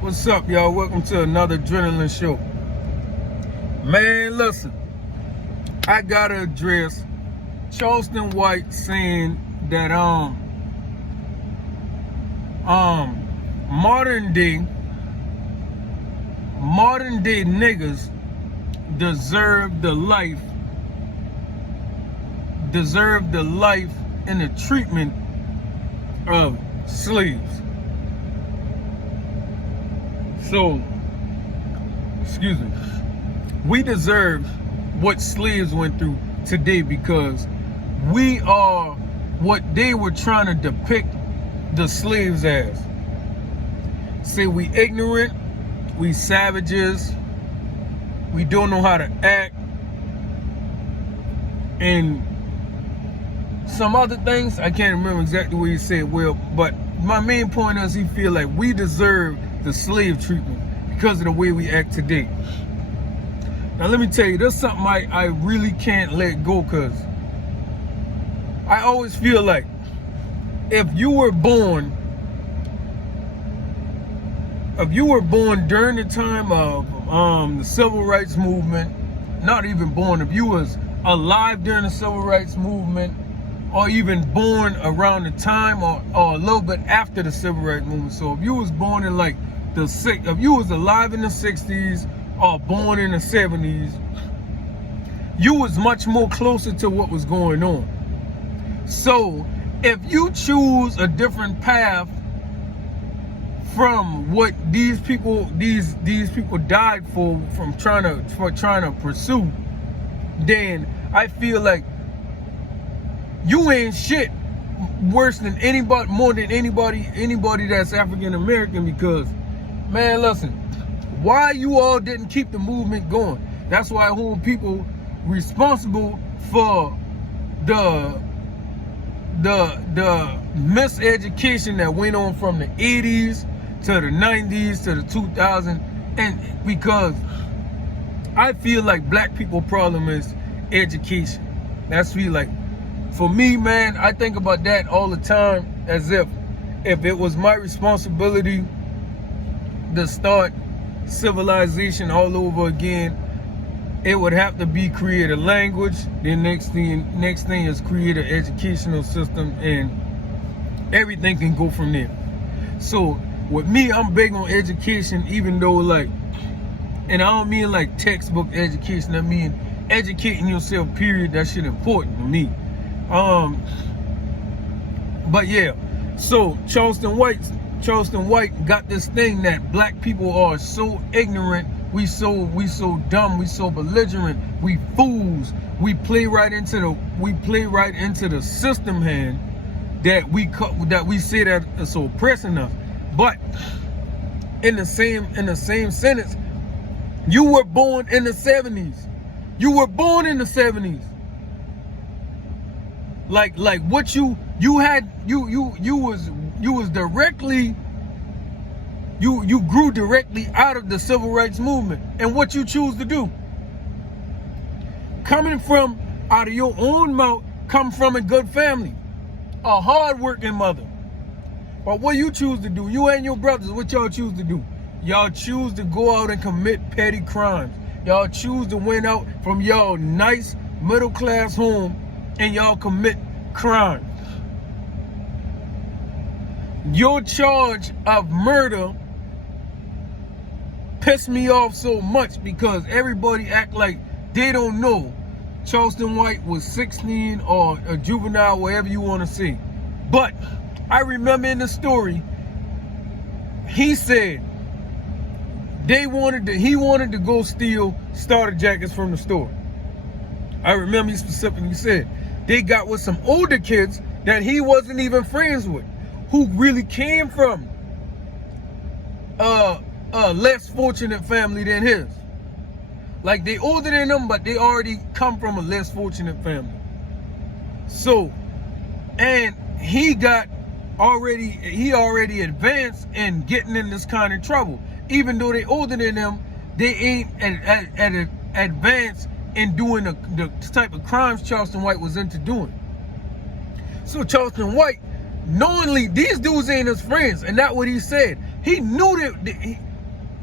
What's up, y'all? Welcome to another Adrenaline Show. Man, listen, I gotta address Charleston White saying that modern day niggas deserve the life and the treatment of slaves. So, excuse me, we deserve what slaves went through today because we are what they were trying to depict the slaves as. Say we ignorant, we savages, we don't know how to act, and some other things. I can't remember exactly what he said, well, but my main point is he feel like we deserve the slave treatment because of the way we act today. Now let me tell you, there's something I really can't let go, because I always feel like if you were born during the time of the civil rights movement, not even born, if you was alive during the civil rights movement, or even born around the time or a little bit after the civil rights movement. So if you was born in like if you was alive in the 60s or born in the 70s, you was much more closer to what was going on. So if you choose a different path from what these people died for trying to pursue, then I feel like you ain't shit worse than anybody, more than anybody that's African American. Because, man, listen, why you all didn't keep the movement going? That's why I hold people responsible for the miseducation that went on from the 80s to the 90s to the 2000s, and because I feel like black people problem is education. That's feel like, for me, man, I think about that all the time, as if it was my responsibility to start civilization all over again, it would have to be create a language. The next thing is create an educational system, and everything can go from there. So with me, I'm big on education, even though like, and I don't mean like textbook education, I mean educating yourself, period. That shit important to me. But yeah, so Charleston White got this thing that black people are so ignorant, we so dumb, we so belligerent, we fools, we play right into the system hand that we say that is so oppressing us. But in the same sentence, you were born in the 70s. You were born in the 70s. Like what you grew directly out of the civil rights movement, and what you choose to do, coming from out of your own mouth, come from a good family, a hard-working mother. But what you choose to do, you and your brothers, what y'all choose to do? Y'all choose to go out and commit petty crimes. Y'all choose to went out from y'all nice middle-class home and y'all commit crime. Your charge of murder pissed me off so much because everybody act like they don't know Charleston White was 16 or a juvenile, whatever you want to say. But I remember in the story, he said he wanted to go steal starter jackets from the store. I remember he specifically said they got with some older kids that he wasn't even friends with, who really came from a less fortunate family than his. Like, they older than him, but they already come from a less fortunate family. So, and he already advanced in getting in this kind of trouble. Even though they older than him, they ain't advanced in doing the type of crimes Charleston White was into doing. So Charleston White, knowingly, these dudes ain't his friends, and that's what he said. He knew that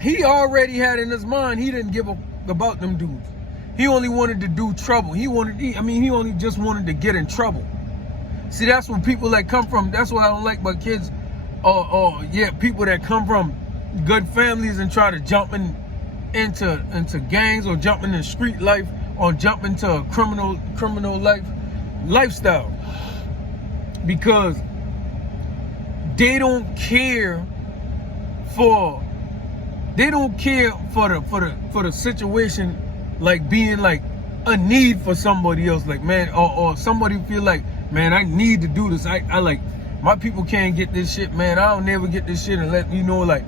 he already had in his mind he didn't give a about them dudes. He only wanted to do trouble. He only just wanted to get in trouble. See, that's when people that come from, that's what I don't like about kids, people that come from good families and try to jump into gangs or jump into street life or jump into a criminal lifestyle. Because they don't care for the situation, like being like a need for somebody else, like, man, or somebody feel like, man, I need to do this. I like, my people can't get this shit, man. I'll never get this shit, and let me know, like,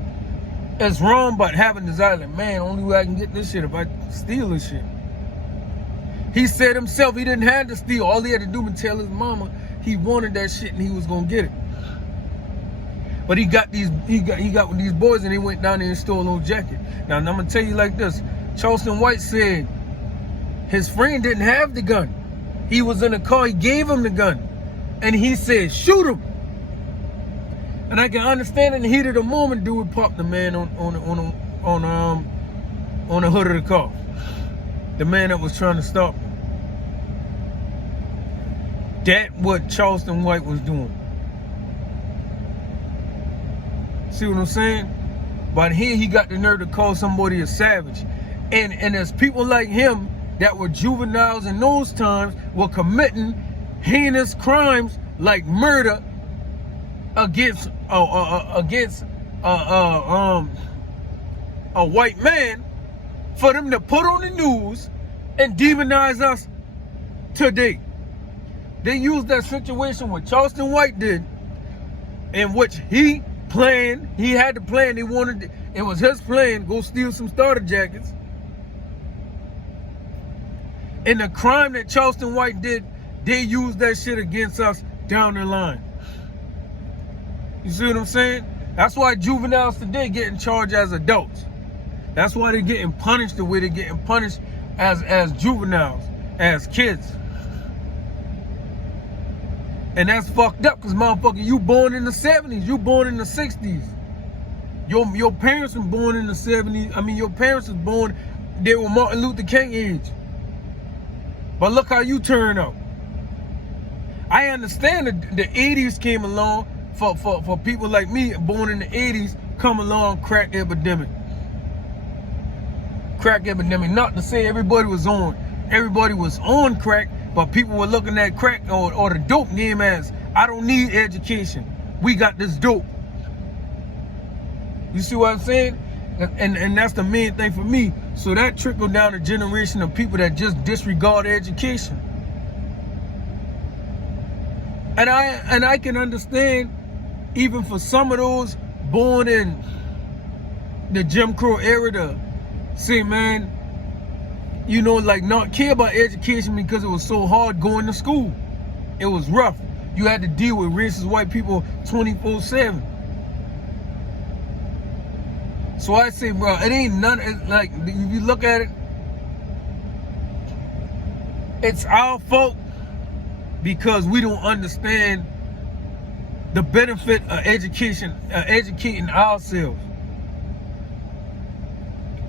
it's wrong, but having desire, like, man, only way I can get this shit if I steal this shit. He said himself he didn't have to steal. All he had to do was tell his mama he wanted that shit and he was gonna get it. But he got with these boys and they went down there and stole no jacket. Now I'm gonna tell you like this. Charleston White said his friend didn't have the gun. He was in the car, he gave him the gun. And he said, shoot him. And I can understand in the heat of the moment, dude popped the man on the hood of the car. The man that was trying to stop him. That's what Charleston White was doing. See what I'm saying? But here he got the nerve to call somebody a savage. And there's people like him that were juveniles in those times were committing heinous crimes like murder against a white man, for them to put on the news and demonize us today. They used that situation what Charleston White did, in which he planned. He had the plan. It was his plan. Go steal some starter jackets. And the crime that Charleston White did, they used that shit against us down the line. You see what I'm saying? That's why juveniles today getting charged as adults. That's why they're getting punished the way they're getting punished as juveniles, as kids. And that's fucked up, because motherfucker, you born in the 70s, you born in the 60s. Your parents were born in the 70s. I mean, your parents was born, they were Martin Luther King age. But look how you turn out. I understand that the 80s came along for people like me, born in the 80s, come along, crack epidemic. Crack epidemic. Not to say everybody was on crack, but people were looking at crack or the dope game as, I don't need education. We got this dope. You see what I'm saying? And that's the main thing for me. So that trickled down a generation of people that just disregard education. And I can understand, even for some of those born in the Jim Crow era, to say, man, you know, like, not care about education because it was so hard going to school. It was rough. You had to deal with racist white people 24/7. So I say, bro, it ain't none, like, if you look at it, it's our fault because we don't understand the benefit of education, educating ourselves.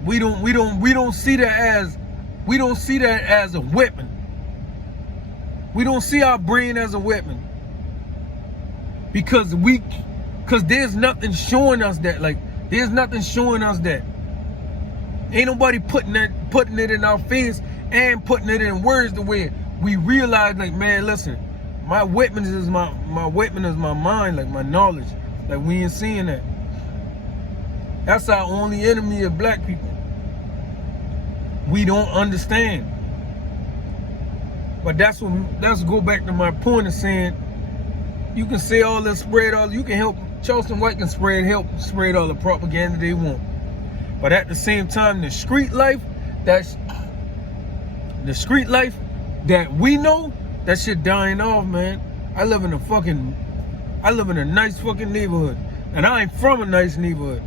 We don't see that as a weapon. We don't see our brain as a weapon. Because there's nothing showing us that. Like, there's nothing showing us that. Ain't nobody putting it in our face and putting it in words the way we realize, like, man, listen, my weapon is my mind, like my knowledge. Like, we ain't seeing that. That's our only enemy of black people. We don't understand. But that's go back to my point of saying, you can say all this, spread all, you can help, Charleston White can help spread all the propaganda they want. But at the same time, the street life that we know, that shit dying off, man. I live in a nice fucking neighborhood. And I ain't from a nice neighborhood.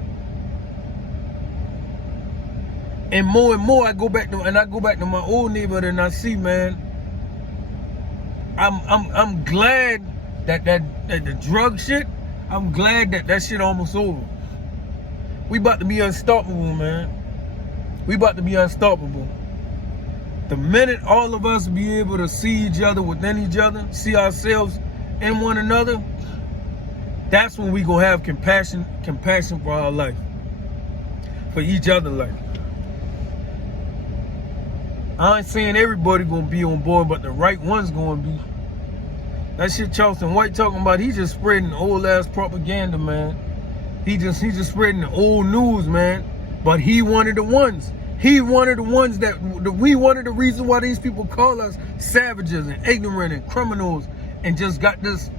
And more I go back to my old neighborhood and I see, man, I'm glad that the drug shit, I'm glad that shit almost over. We about to be unstoppable, man. We about to be unstoppable. The minute all of us be able to see each other within each other, see ourselves in one another, that's when we gonna have compassion for our life, for each other life. I ain't saying everybody gonna be on board, but the right one's gonna be. That shit Charleston White talking about, he just spreading old ass propaganda, man. He just spreading the old news, man. But he one of the ones. He one of the ones that we one of the reasons why these people call us savages and ignorant and criminals and just got this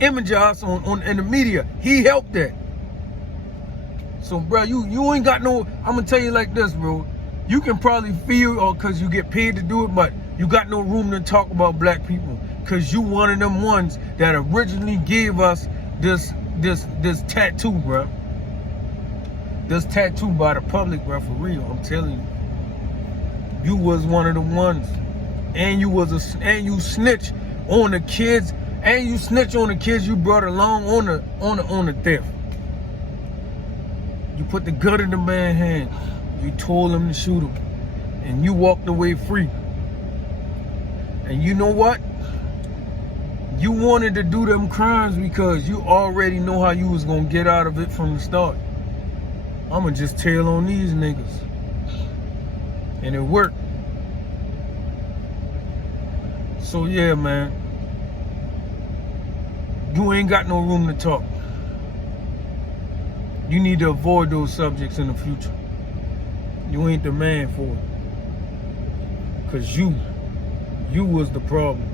image of us on in the media. He helped that. So, bro, you ain't got no. I'm gonna tell you like this, bro. You can probably feel, or cause you get paid to do it, but you got no room to talk about black people, cause you one of them ones that originally gave us this tattoo, bro. This tattoo by the public, bro, for real. I'm telling you. You was one of the ones, and you snitch on the kids, and you snitch on the kids you brought along on the theft. You put the gun in the man's hand. You told him to shoot him, and you walked away free. And you know what? You wanted to do them crimes because you already know how you was gonna get out of it from the start. I'ma just tell on these niggas. And it worked. So yeah, man. You ain't got no room to talk. You need to avoid those subjects in the future. You ain't the man for it. Cause you was the problem.